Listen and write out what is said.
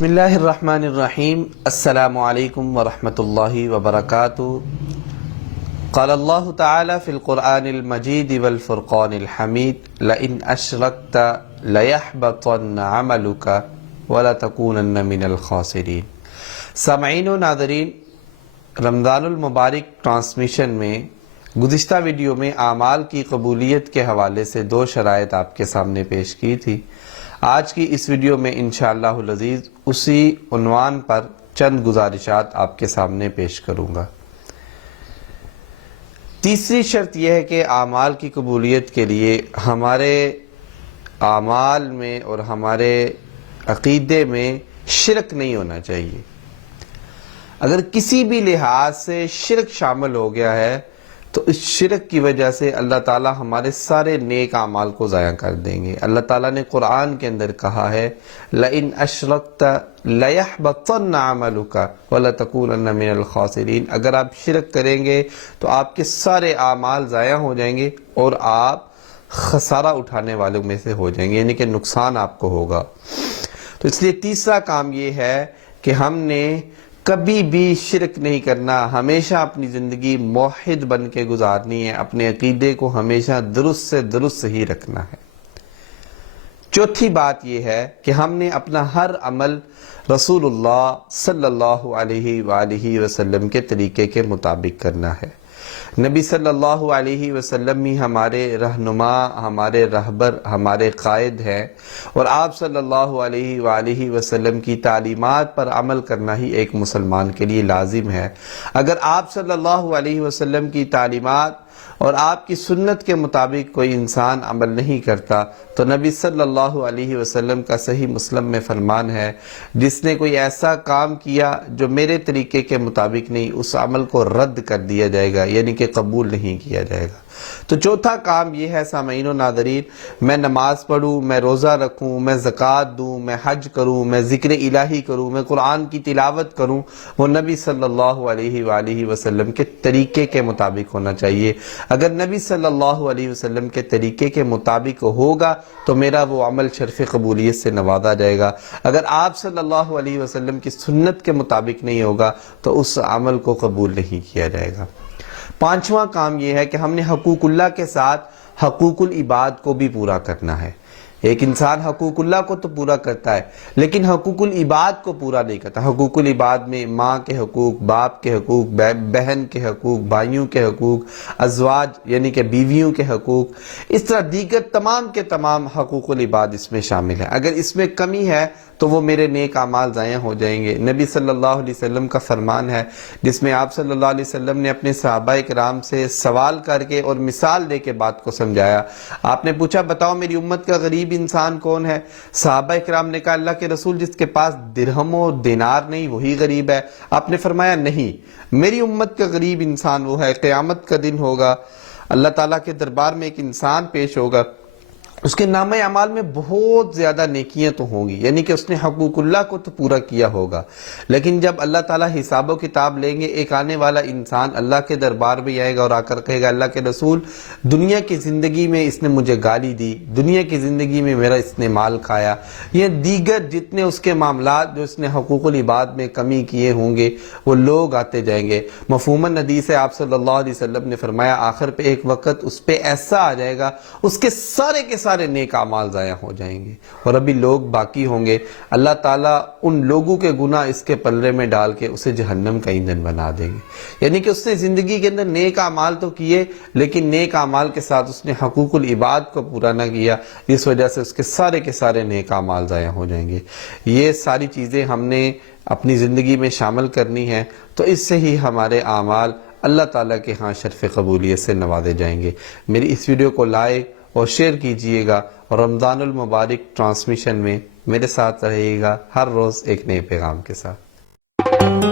بسم اللہ الرحمن الرحیم السلام علیکم ورحمۃ اللہ وبرکاتہ قال اللہ تعالی فی القرآن المجید والفرقان الحمید لئن اشرکت لیحبطن عملک ولتکونن من الخاسرین۔ سامعین و ناظرین، رمضان المبارک ٹرانسمیشن میں گزشتہ ویڈیو میں اعمال کی قبولیت کے حوالے سے دو شرائط آپ کے سامنے پیش کی تھی۔ آج کی اس ویڈیو میں انشاءاللہ العزیز اسی عنوان پر چند گزارشات آپ کے سامنے پیش کروں گا۔ تیسری شرط یہ ہے کہ اعمال کی قبولیت کے لیے ہمارے اعمال میں اور ہمارے عقیدے میں شرک نہیں ہونا چاہیے۔ اگر کسی بھی لحاظ سے شرک شامل ہو گیا ہے تو اس شرک کی وجہ سے اللہ تعالیٰ ہمارے سارے نیک اعمال کو ضائع کر دیں گے۔ اللہ تعالیٰ نے قرآن کے اندر کہا ہے لَإِنْ أَشْرَكْتَ لَيَحْبَطَنَّ عَمَلُكَ وَلَتَكُونَنَّ مِنَ الْخَاسِرِينَ۔ اگر آپ شرک کریں گے تو آپ کے سارے اعمال ضائع ہو جائیں گے اور آپ خسارہ اٹھانے والوں میں سے ہو جائیں گے، یعنی کہ نقصان آپ کو ہوگا۔ تو اس لیے تیسرا کام یہ ہے کہ ہم نے کبھی بھی شرک نہیں کرنا، ہمیشہ اپنی زندگی موحد بن کے گزارنی ہے، اپنے عقیدے کو ہمیشہ درست سے درست ہی رکھنا ہے۔ چوتھی بات یہ ہے کہ ہم نے اپنا ہر عمل رسول اللہ صلی اللہ علیہ وآلہ وسلم کے طریقے کے مطابق کرنا ہے۔ نبی صلی اللہ علیہ وسلم ہی ہمارے رہنما، ہمارے رہبر، ہمارے قائد ہیں، اور آپ صلی اللہ علیہ وآلہ وسلم کی تعلیمات پر عمل کرنا ہی ایک مسلمان کے لیے لازم ہے۔ اگر آپ صلی اللہ علیہ وسلم کی تعلیمات اور آپ کی سنت کے مطابق کوئی انسان عمل نہیں کرتا تو نبی صلی اللہ علیہ وسلم کا صحیح مسلم میں فرمان ہے، جس نے کوئی ایسا کام کیا جو میرے طریقے کے مطابق نہیں، اس عمل کو رد کر دیا جائے گا، یعنی کہ قبول نہیں کیا جائے گا۔ تو چوتھا کام یہ ہے سامعین و ناظرین، میں نماز پڑھوں، میں روزہ رکھوں، میں زکوٰۃ دوں، میں حج کروں، میں ذکر الہی کروں، میں قرآن کی تلاوت کروں، وہ نبی صلی اللہ علیہ وآلہ وسلم کے طریقے کے مطابق ہونا چاہیے۔ اگر نبی صلی اللہ علیہ وسلم کے طریقے کے مطابق ہوگا تو میرا وہ عمل شرف قبولیت سے نوازا جائے گا۔ اگر آپ صلی اللہ علیہ وسلم کی سنت کے مطابق نہیں ہوگا تو اس عمل کو قبول نہیں کیا جائے گا۔ پانچواں کام یہ ہے کہ ہم نے حقوق اللہ کے ساتھ حقوق العباد کو بھی پورا کرنا ہے۔ ایک انسان حقوق اللہ کو تو پورا کرتا ہے لیکن حقوق العباد کو پورا نہیں کرتا۔ حقوق العباد میں ماں کے حقوق، باپ کے حقوق، بہن کے حقوق، بھائیوں کے حقوق، ازواج یعنی کہ بیویوں کے حقوق، اس طرح دیگر تمام کے تمام حقوق العباد اس میں شامل ہیں۔ اگر اس میں کمی ہے تو وہ میرے نیک اعمال ضائع ہو جائیں گے۔ نبی صلی اللہ علیہ وسلم کا فرمان ہے جس میں آپ صلی اللہ علیہ وسلم نے اپنے صحابہ کرام سے سوال کر کے اور مثال دے کے بات کو سمجھایا۔ آپ نے پوچھا بتاؤ میری امت کا غریب انسان کون ہے؟ صحابہ کرام نے کہا اللہ کے رسول جس کے پاس درہم و دینار نہیں وہی غریب ہے۔ آپ نے فرمایا نہیں، میری امت کا غریب انسان وہ ہے، قیامت کا دن ہوگا، اللہ تعالیٰ کے دربار میں ایک انسان پیش ہوگا، اس کے نامہ اعمال میں بہت زیادہ نیکیاں تو ہوں گی، یعنی کہ اس نے حقوق اللہ کو تو پورا کیا ہوگا، لیکن جب اللہ تعالیٰ حساب و کتاب لیں گے ایک آنے والا انسان اللہ کے دربار میں آئے گا اور آ کر کہے گا اللہ کے رسول دنیا کی زندگی میں اس نے مجھے گالی دی، دنیا کی زندگی میں میرا اس نے مال کھایا، یہ دیگر جتنے اس کے معاملات جو اس نے حقوق العباد میں کمی کیے ہوں گے وہ لوگ آتے جائیں گے۔ مفہوماً حدیث ہے آپ صلی اللہ علیہ وسلم نے فرمایا آخر پہ ایک وقت اس پہ ایسا آ جائے گا اس کے سارے کے سارے نیک اعمال ضائع ہو جائیں گے اور ابھی لوگ باقی ہوں گے۔ اللہ تعالیٰ ان لوگوں کے گناہ اس کے پلڑے میں ڈال کے اسے جہنم کا ایندھن بنا دیں گے، یعنی کہ اس نے زندگی کے اندر نیک اعمال تو کیے لیکن نیک اعمال کے ساتھ اس نے حقوق العباد کو پورا نہ کیا، اس وجہ سے اس کے سارے نیک اعمال ضائع ہو جائیں گے۔ یہ ساری چیزیں ہم نے اپنی زندگی میں شامل کرنی ہے تو اس سے ہی ہمارے اعمال اللہ تعالیٰ کے ہاں شرف قبولیت سے نوازے جائیں گے۔ میری اس ویڈیو کو لائک اور شیئر کیجئے گا اور رمضان المبارک ٹرانسمیشن میں میرے ساتھ رہیے گا ہر روز ایک نئے پیغام کے ساتھ۔